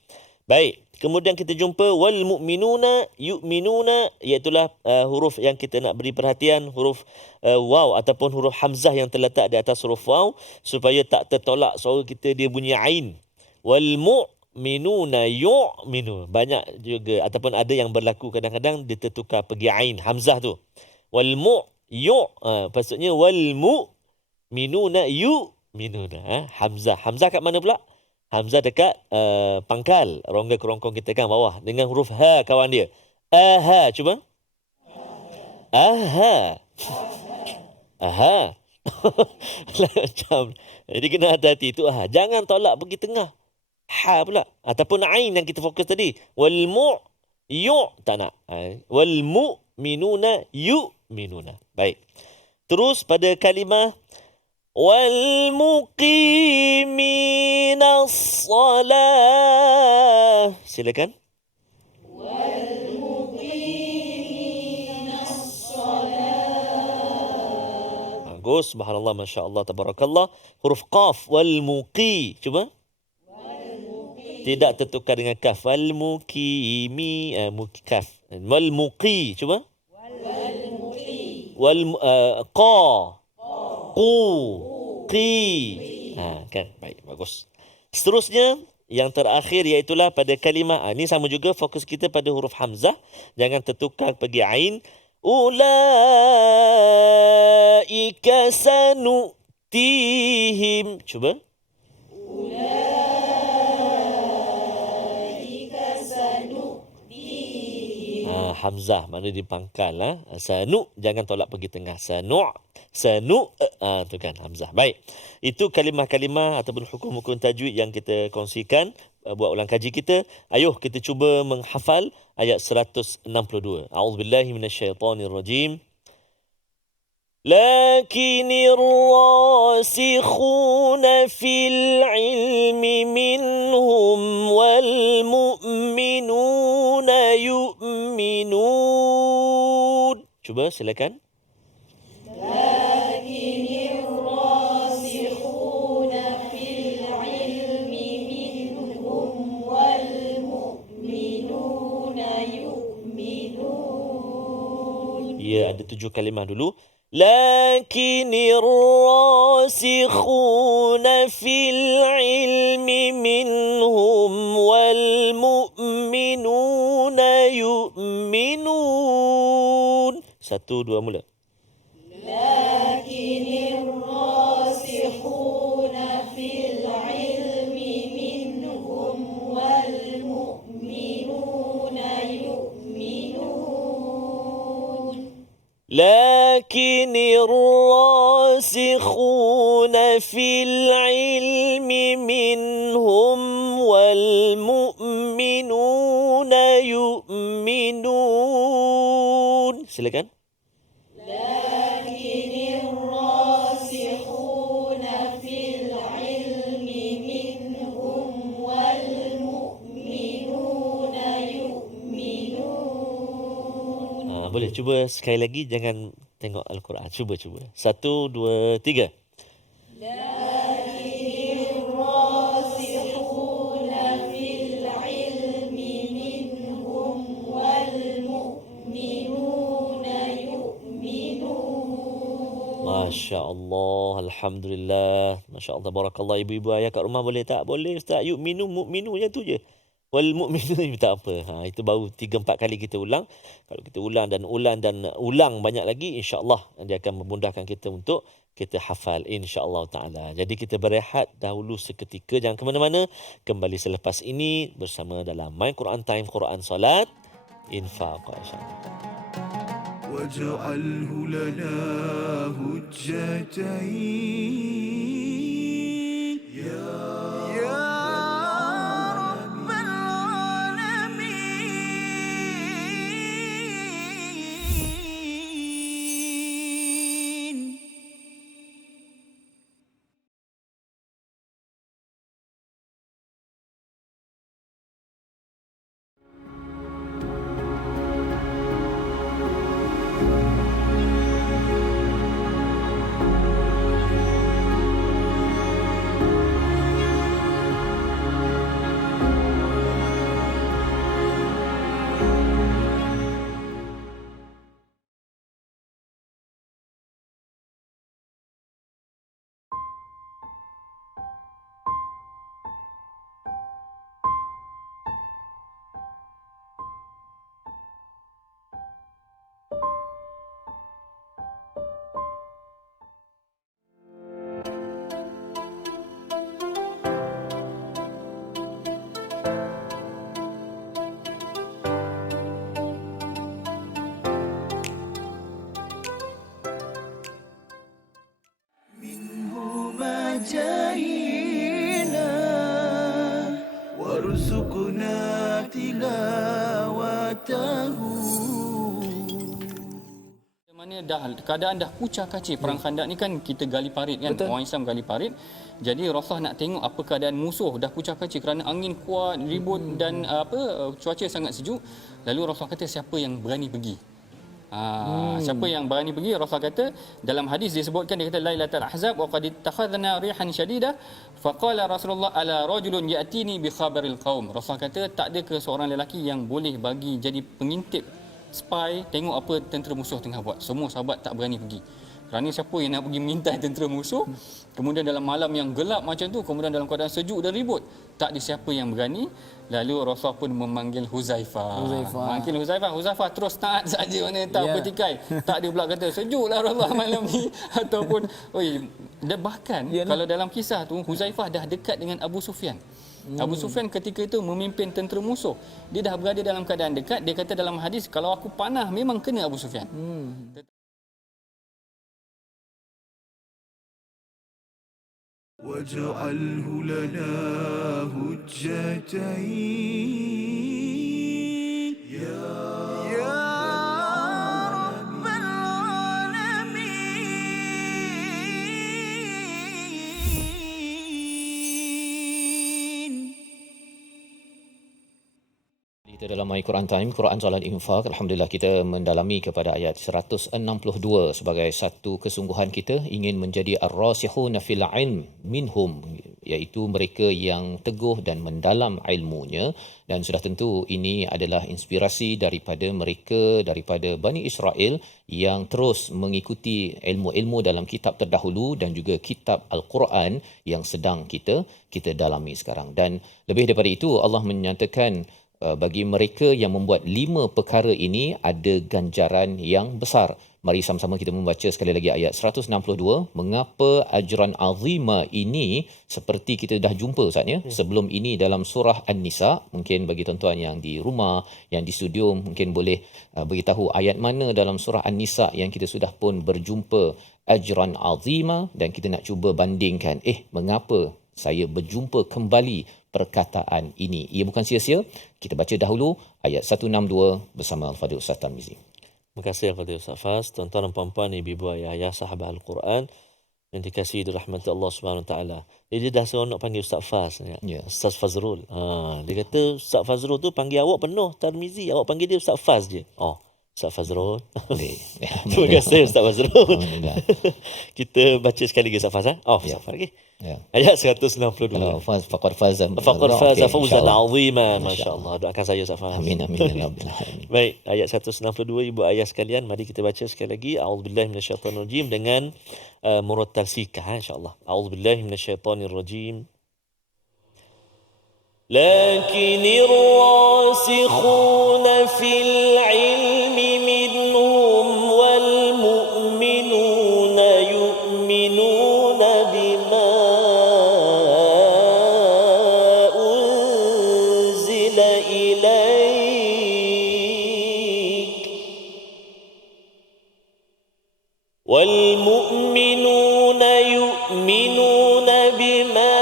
Baik. Kemudian kita jumpa wal mu'minuna yu'minuna, iaitulah huruf yang kita nak beri perhatian, huruf waw ataupun huruf hamzah yang terletak di atas huruf waw, supaya tak tertolak suara kita dia bunyi ain. Wal mu'minuna yu'minu. Banyak juga ataupun ada yang berlaku kadang-kadang dia tertukar pergi ain hamzah tu. Wal maksudnya wal mu'minuna yu'minuna. Hamzah kat mana pula? Hamzah dekat pangkal rongga kerongkong kita kan bawah, dengan huruf ha kawan dia. Aha, cuba. Aha. Macam. Jadi kena hati-hati itu aha. Jangan tolak pergi tengah. Ha pula ataupun ain yang kita fokus tadi. Wal tak nak. Wal mu'minuna yu'minuna. Baik. Terus pada kalimah wal muqimina salah. Silakan. Wal muqimina salah. Bagus, subhanallah, masya-Allah, tabarakallah. Huruf qaf wal muqi. Cuba. Wal muqi. Tidak tertukar dengan kaf. Wal muqimi kaf. Wal muqi. Cuba. Wal muqi. Wal qa. Qi. Kan, baik, bagus. Seterusnya yang terakhir iaitulah pada kalimah, ini sama juga fokus kita pada huruf hamzah, jangan tertukar pergi ain. Ulaika sanutihim. Cuba. Ulaika sanutihim. Hamzah mana di pangkal. Sanu, jangan tolak pergi tengah. Sanu tu kan hamzah. Baik. Itu kalimah-kalimah ataupun hukum-hukum tajwid yang kita kongsikan buat ulang kaji kita. Ayuh kita cuba menghafal ayat 162. A'udzubillahi minasyaitonirrajim. Lakinir rasikhuna fil ilmi minhum wal mu'minuna yu'minun. Cuba silakan. Ya, ada 7 kalimah dulu. Lakinir rasikhuna fil ilmi minhum wal mu'minuna yu'minun. 1, 2 mula. Lakinir rasikhuna fil ilmi minhum wal mu'minuna yu'minun. Lakinir rasikhuna fil ilmi minhum wal mu'minuna yu'minun. Silakan. Lakinir rasikhuna fil ilmi Boleh cuba sekali lagi, jangan tengok Al-Quran. Cuba. 1, 2, 3. Masya Allah, Alhamdulillah. Masya Allah, Barakallah. Ibu-ibu ayah kat rumah boleh tak? Boleh Ustaz. Mu'minu je tu je. Wal mu'minu tak apa. Itu baru 3-4 kali kita ulang. Kalau kita ulang dan ulang banyak lagi, insya-Allah dia akan memudahkan kita untuk kita hafal, insya-Allah taala. Jadi kita berehat dahulu seketika, jangan ke mana-mana. Kembali selepas ini bersama dalam My Quran Time, Quran Salat Infaq, insya-Allah. واجعله لنا هجتين يا رب العالمين. جاهنا وارزقنا تلاوته. Mana keadaan dah kucar kacir perang Khandak ni kan, kita gali parit kan. Betul. Orang Islam gali parit. Jadi Rasulullah nak tengok apa keadaan musuh, dah kucar kacir kerana angin kuat, ribut dan cuaca sangat sejuk. Lalu Rasulullah kata, siapa yang berani pergi? Siapa yang berani pergi? Rasulullah kata, dalam hadis disebutkan, dia kata Lailatul Ahzab wa qad ittakhadna rihan shadidah faqala Rasulullah ala rajulun ya'tini bi khabaril qaum. Rasulullah kata, tak ada ke seorang lelaki yang boleh bagi jadi pengintip, spy, tengok apa tentera musuh tengah buat. Semua sahabat tak berani pergi. Kerana siapa yang nak pergi mengintai tentera musuh, kemudian dalam malam yang gelap macam tu, kemudian dalam keadaan sejuk dan ribut, tak ada siapa yang berani. Lalu Rasulullah pun memanggil Huzaifah. Manggil Huzaifah terus taat saja, mana tak bertikai. Tak ada pula kata sejuklah Rasulullah malam ni ataupun bahkan kalau dalam kisah tu Huzaifah dah dekat dengan Abu Sufyan. Abu Sufyan ketika itu memimpin tentera musuh. Dia dah berada dalam keadaan dekat. Dia kata dalam hadis, kalau aku panah memang kena Abu Sufyan. واجعله لنا هجتين يا رب العالمين. Kita dalam My Quran Time, Quran Salat Infaq, alhamdulillah kita mendalami kepada ayat 162 sebagai satu kesungguhan kita ingin menjadi ar-rasikhuna fil ilm minhum, iaitu mereka yang teguh dan mendalam ilmunya. Dan sudah tentu ini adalah inspirasi daripada mereka, daripada Bani Israel yang terus mengikuti ilmu-ilmu dalam kitab terdahulu dan juga kitab Al-Quran yang sedang kita dalami sekarang. Dan lebih daripada itu, Allah menyatakan bagi mereka yang membuat 5 perkara ini ada ganjaran yang besar. Mari sama-sama kita membaca sekali lagi ayat 162. Mengapa ajran azima ini, seperti kita dah jumpa Ustaz ya, sebelum ini dalam surah An-Nisa. Mungkin bagi tuan-tuan yang di rumah, yang di studio, mungkin boleh beritahu ayat mana dalam surah An-Nisa yang kita sudah pun berjumpa ajran azima, dan kita nak cuba bandingkan, mengapa saya berjumpa kembali perkataan ini. Ia bukan sia-sia. Kita baca dahulu ayat 162 bersama Al-Fadhil Ustaz Tarmizi. Terima kasih Al-Fadhil Ustaz Faz. Tuan-tuan dan puan-puan, ibu-ibu, ayah-ayah, sahabat Al-Quran yang dikasihi dirahmati Allah Subhanahu Wa Taala. Dia dah seronok panggil Ustaz Faz ya. Ustaz Fazrul. Dia kata Ustaz Fazrul tu panggil awak penuh Tarmizi, awak panggil dia Ustaz Faz je. Ustaz Fazrul. Boleh. Terima kasih Ustaz Fazrul. Alhamdulillah. Kita baca sekali lagi Ustaz Faz. Ya. Safar lagi. Ya. Ayat 162. Kalau faqad faza. Faqad faza Okey, fawzan insya-Allah. 'aziman. Masya-Allah. Doakan saya Ustaz Faz. Amin amin ya rabbal alamin. Baik, ayat 162 ibu ayah sekalian, mari kita baca sekali lagi. A'udzubillahi minasyaitonirrajim dengan murattal sikah insya-Allah. A'udzubillahi minasyaitonirrajim. لكن الراسخون في العلم منهم والمؤمنون يؤمنون بما أنزل إليك والمؤمنون يؤمنون بما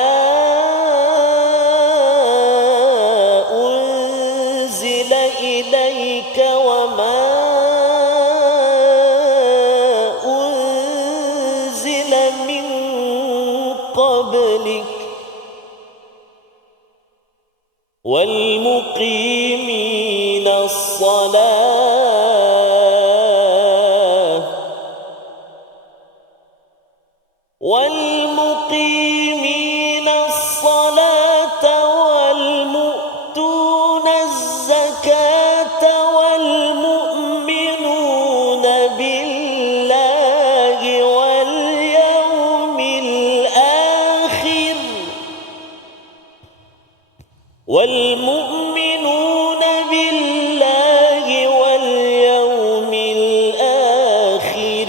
أنزل إليك وما أنزل من قبلك والمقيمين الصلاة والمقيمين الصلاة والمؤتون الزكاة والمؤمنون بالله واليوم الآخر والمؤمنون بالله واليوم الآخر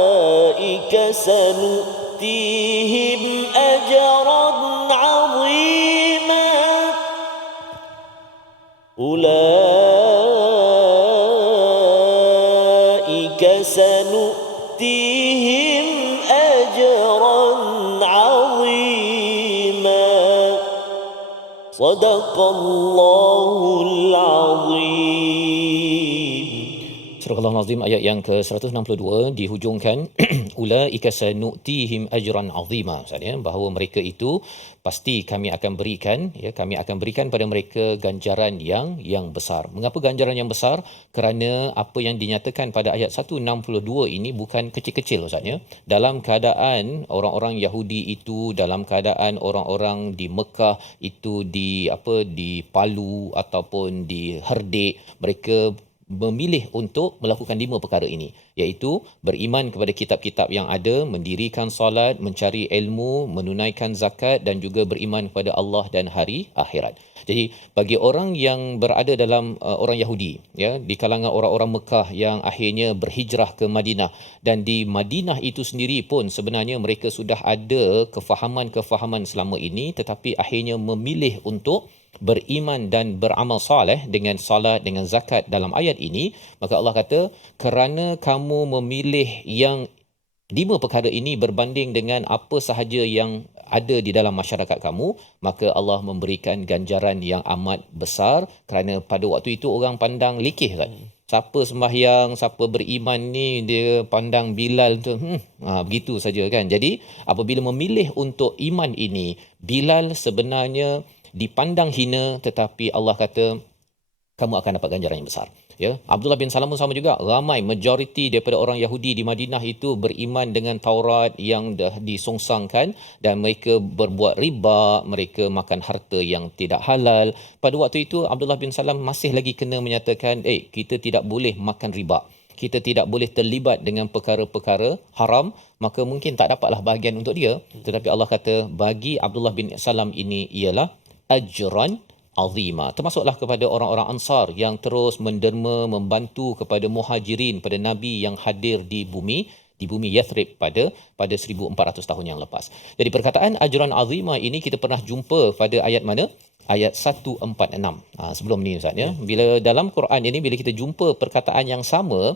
أولئك سنؤتيهم أجرا عظيما أولئك سنؤتيهم أجرا عظيما صدق الله العظيم. Surah Al-Azim ayat yang ke-162 dihujungkan ulaika sanu'tihim ajran azima, maksudnya bahawa mereka itu pasti kami akan berikan pada mereka ganjaran yang besar. Mengapa ganjaran yang besar? Kerana apa yang dinyatakan pada ayat 162 ini bukan kecil-kecil maksudnya. Dalam keadaan orang-orang Yahudi itu, dalam keadaan orang-orang di Mekah itu dipalu ataupun diherdik, mereka memilih untuk melakukan 5 perkara ini, iaitu beriman kepada kitab-kitab yang ada, mendirikan solat, mencari ilmu, menunaikan zakat dan juga beriman kepada Allah dan hari akhirat. Jadi bagi orang yang berada dalam orang Yahudi, ya, di kalangan orang-orang Mekah yang akhirnya berhijrah ke Madinah, dan di Madinah itu sendiri pun sebenarnya mereka sudah ada kefahaman-kefahaman selama ini, tetapi akhirnya memilih untuk beriman dan beramal soleh dengan salat, dengan zakat dalam ayat ini, maka Allah kata kerana kamu memilih yang 5 perkara ini berbanding dengan apa sahaja yang ada di dalam masyarakat kamu, maka Allah memberikan ganjaran yang amat besar. Kerana pada waktu itu orang pandang lekeh kan, siapa sembahyang, siapa beriman ni, dia pandang Bilal tu begitu saja kan. Jadi apabila memilih untuk iman ini, Bilal sebenarnya dipandang hina, tetapi Allah kata kamu akan dapat ganjaran yang besar. Ya, Abdullah bin Salam pun sama juga. Ramai majoriti daripada orang Yahudi di Madinah itu beriman dengan Taurat yang dah disongsangkan, dan mereka berbuat riba, mereka makan harta yang tidak halal. Pada waktu itu Abdullah bin Salam masih lagi kena menyatakan, kita tidak boleh makan riba, kita tidak boleh terlibat dengan perkara-perkara haram, maka mungkin tak dapatlah bahagian untuk dia. Tetapi Allah kata bagi Abdullah bin Salam ini ialah ajran azima. Termasuklah kepada orang-orang Ansar yang terus menderma, membantu kepada muhajirin, pada Nabi yang hadir di bumi Yathrib pada 1400 tahun yang lepas. Jadi perkataan ajran azima ini kita pernah jumpa pada ayat mana? Ayat 146. Sebelum ni Ustaz ya. Bila dalam Quran ini bila kita jumpa perkataan yang sama,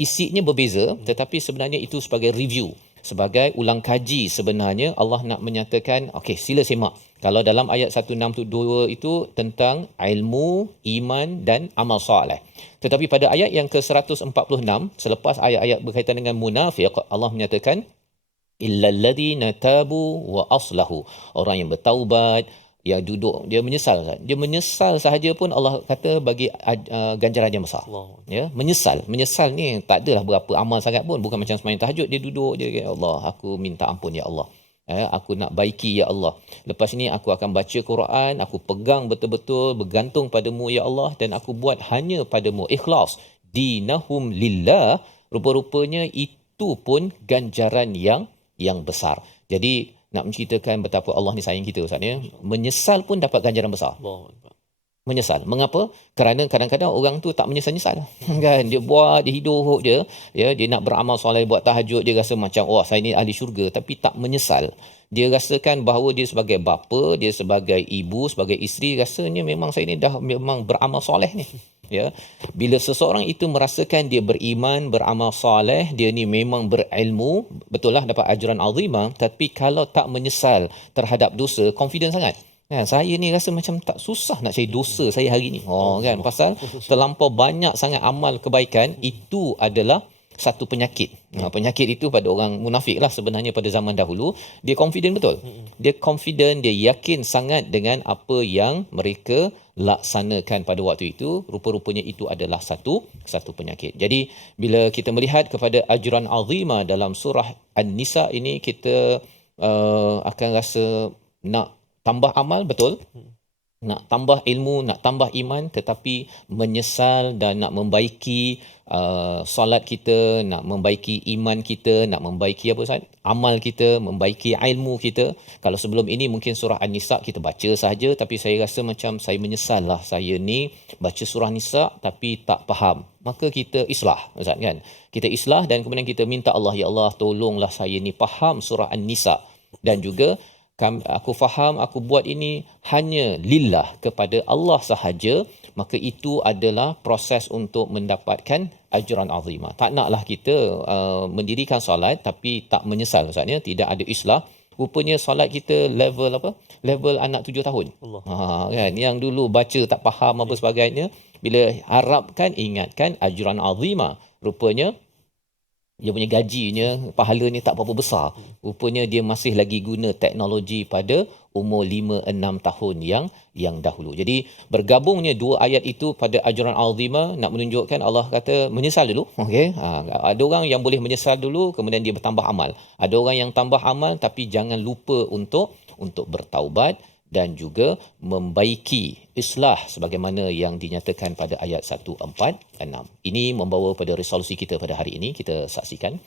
isinya berbeza, tetapi sebenarnya itu sebagai review, sebagai ulang kaji sebenarnya Allah nak menyatakan, okey, sila semak. Kalau dalam ayat 162 itu tentang ilmu, iman dan amal soleh. Tetapi pada ayat yang ke-146, selepas ayat-ayat berkaitan dengan munafik, Allah menyatakan illal ladzina tabu wa aslahu. Orang yang bertaubat, yang duduk, dia menyesal sahaja pun Allah kata bagi ganjaran yang besar. Ya, menyesal ni tak adalah berapa amal sangat pun, bukan macam sembahyang tahajud dia duduk dia, ya Allah, aku minta ampun ya Allah. Aku nak baiki ya Allah. Lepas ini aku akan baca Quran, aku pegang betul-betul, bergantung padamu ya Allah, dan aku buat hanya padamu, ikhlas. Dinahum lillah. Rupa-rupanya itu pun ganjaran yang besar. Jadi nak menceritakan betapa Allah ni sayang kita, Ustaz ya. Menyesal pun dapat ganjaran besar. Menyesal. Mengapa? Kerana kadang-kadang orang tu tak menyesal-nyesal. Kan? Dia buat, dia hidup dia, ya, dia nak beramal soleh, buat tahajud, dia rasa macam, wah, saya ni ahli syurga, tapi tak menyesal. Dia rasakan bahawa dia sebagai bapa, dia sebagai ibu, sebagai isteri, rasanya memang saya ni dah memang beramal soleh ni. Ya, bila seseorang itu merasakan dia beriman, beramal soleh, dia ni memang berilmu, betul lah dapat ajaran azimah, tapi kalau tak menyesal terhadap dosa, confident sangat. Kan, saya ni rasa macam tak susah nak cari dosa saya hari ni. Kan, pasal terlampau banyak sangat amal kebaikan, itu adalah satu penyakit. Penyakit itu pada orang munafik lah sebenarnya pada zaman dahulu. Dia confident betul. Dia confident, dia yakin sangat dengan apa yang mereka laksanakan pada waktu itu. Rupa-rupanya itu adalah satu penyakit. Jadi bila kita melihat kepada ajran azimah dalam surah An-Nisa ini, kita akan rasa nak tambah amal, betul, nak tambah ilmu, nak tambah iman, tetapi menyesal dan nak membaiki solat kita, nak membaiki iman kita, nak membaiki apa Ustaz? Amal kita, membaiki ilmu kita. Kalau sebelum ini mungkin surah An-Nisa kita baca sahaja, tapi saya rasa macam saya menyesal lah, saya ni baca surah Nisa tapi tak faham. Maka kita islah, Ustaz kan? Kita islah dan kemudian kita minta Allah, ya Allah tolonglah saya ni faham surah An-Nisa, dan juga aku faham, aku buat ini hanya lillah, kepada Allah sahaja, maka itu adalah proses untuk mendapatkan ajran azimah. Tak naklah kita mendirikan solat tapi tak menyesal, Ustaz ya, tidak ada islah. Rupanya solat kita level apa? Level anak 7 tahun. Kan, yang dulu baca tak faham apa sebagainya, bila harapkan, ingatkan ajran azimah, rupanya dia punya gajinya, pahalanya tak berapa besar. Rupanya dia masih lagi guna teknologi pada umur 5-6 tahun yang dahulu. Jadi bergabungnya dua ayat itu pada ajran azimah nak menunjukkan Allah kata menyesal dulu. Okey. Ada orang yang boleh menyesal dulu kemudian dia bertambah amal. Ada orang yang tambah amal tapi jangan lupa untuk bertaubat dan juga membaiki islah sebagaimana yang dinyatakan pada ayat 146. Ini membawa pada resolusi kita pada hari ini, kita saksikan,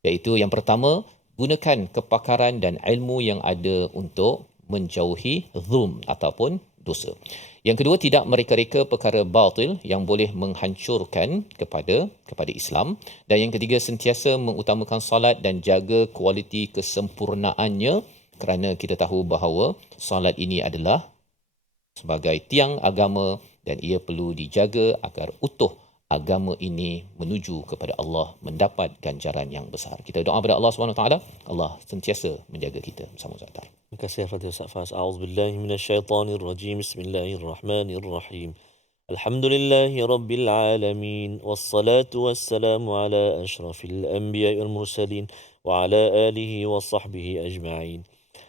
iaitu yang pertama, gunakan kepakaran dan ilmu yang ada untuk menjauhi zulm ataupun dosa. Yang kedua, tidak mereka-reka perkara batil yang boleh menghancurkan kepada Islam. Dan yang ketiga, sentiasa mengutamakan solat dan jaga kualiti kesempurnaannya, kerana kita tahu bahawa solat ini adalah sebagai tiang agama dan ia perlu dijaga agar utuh agama ini menuju kepada Allah, mendapat ganjaran yang besar. Kita doa kepada Allah SWT, Allah sentiasa menjaga kita bersama Ustaz. Terima kasih Fadil Ustaz Faz. A'udzubillahi minasyaitonirrajim. Bismillahirrahmanirrahim. Alhamdulillahi rabbil alamin. Wassalatu wassalamu ala asyrafil anbiya'i wal mursalin wa ala alihi wa sahbihi ajma'in.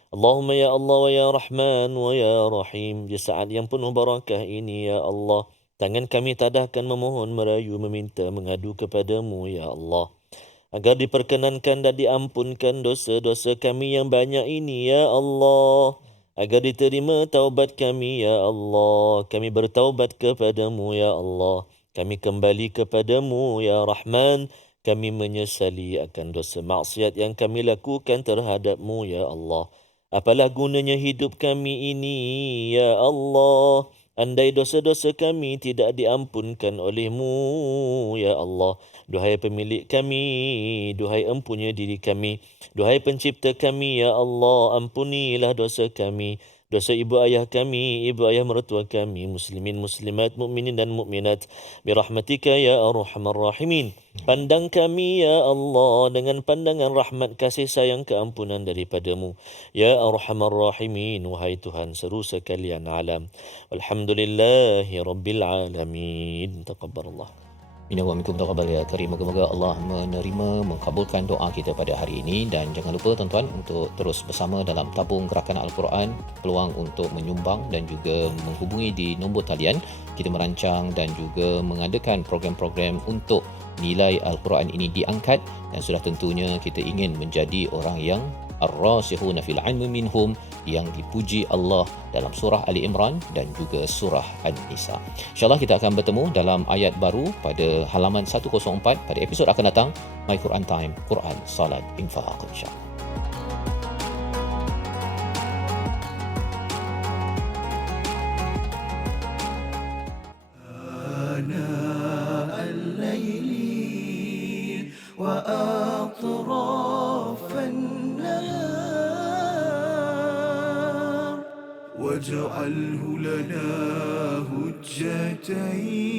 Allahumma ya Allah wa ya Rahman wa ya Rahim. Di saat yang penuh barakah ini ya Allah, tangan kami tadahkan memohon, merayu, meminta, mengadu kepadamu ya Allah, agar diperkenankan dan diampunkan dosa-dosa kami yang banyak ini ya Allah, agar diterima taubat kami ya Allah. Kami bertaubat kepadamu ya Allah, kami kembali kepadamu ya Rahman. Kami menyesali akan dosa maksiat yang kami lakukan terhadapmu ya Allah. Apalah gunanya hidup kami ini ya Allah, andai dosa-dosa kami tidak diampunkan olehmu ya Allah. Duhai pemilik kami, duhai empunya diri kami, duhai pencipta kami ya Allah, ampunilah dosa kami dosa ibu ayah kami, ibu ayah mertua kami, muslimin, muslimat, mukminin dan mukminat, birahmatika ya arhamar rahimin. Pandang kami ya Allah dengan pandangan rahmat, kasih sayang, keampunan daripadamu ya arhamar rahimin. Wahai Tuhan seru sekalian alam. Alhamdulillahi rabbil alamin. Taqabbalallah. Minna wa minkum taqabbal ya karim. Moga-moga Allah menerima, mengabulkan doa kita pada hari ini, dan jangan lupa tuan-tuan untuk terus bersama dalam tabung gerakan Al-Quran. Peluang untuk menyumbang dan juga menghubungi di nombor talian. Kita merancang dan juga mengadakan program-program untuk nilai Al-Quran ini diangkat, dan sudah tentunya kita ingin menjadi orang yang ar-rasihuna fil ilmi minhum, yang dipuji Allah dalam surah Ali Imran dan juga surah An-Nisa. InsyaAllah kita akan bertemu dalam ayat baru pada halaman 104 pada episod akan datang. My Quran Time, Quran, Salat, Infaq, insyaAllah. آناء الليل وأطراف النهار واجعله لنا هجتين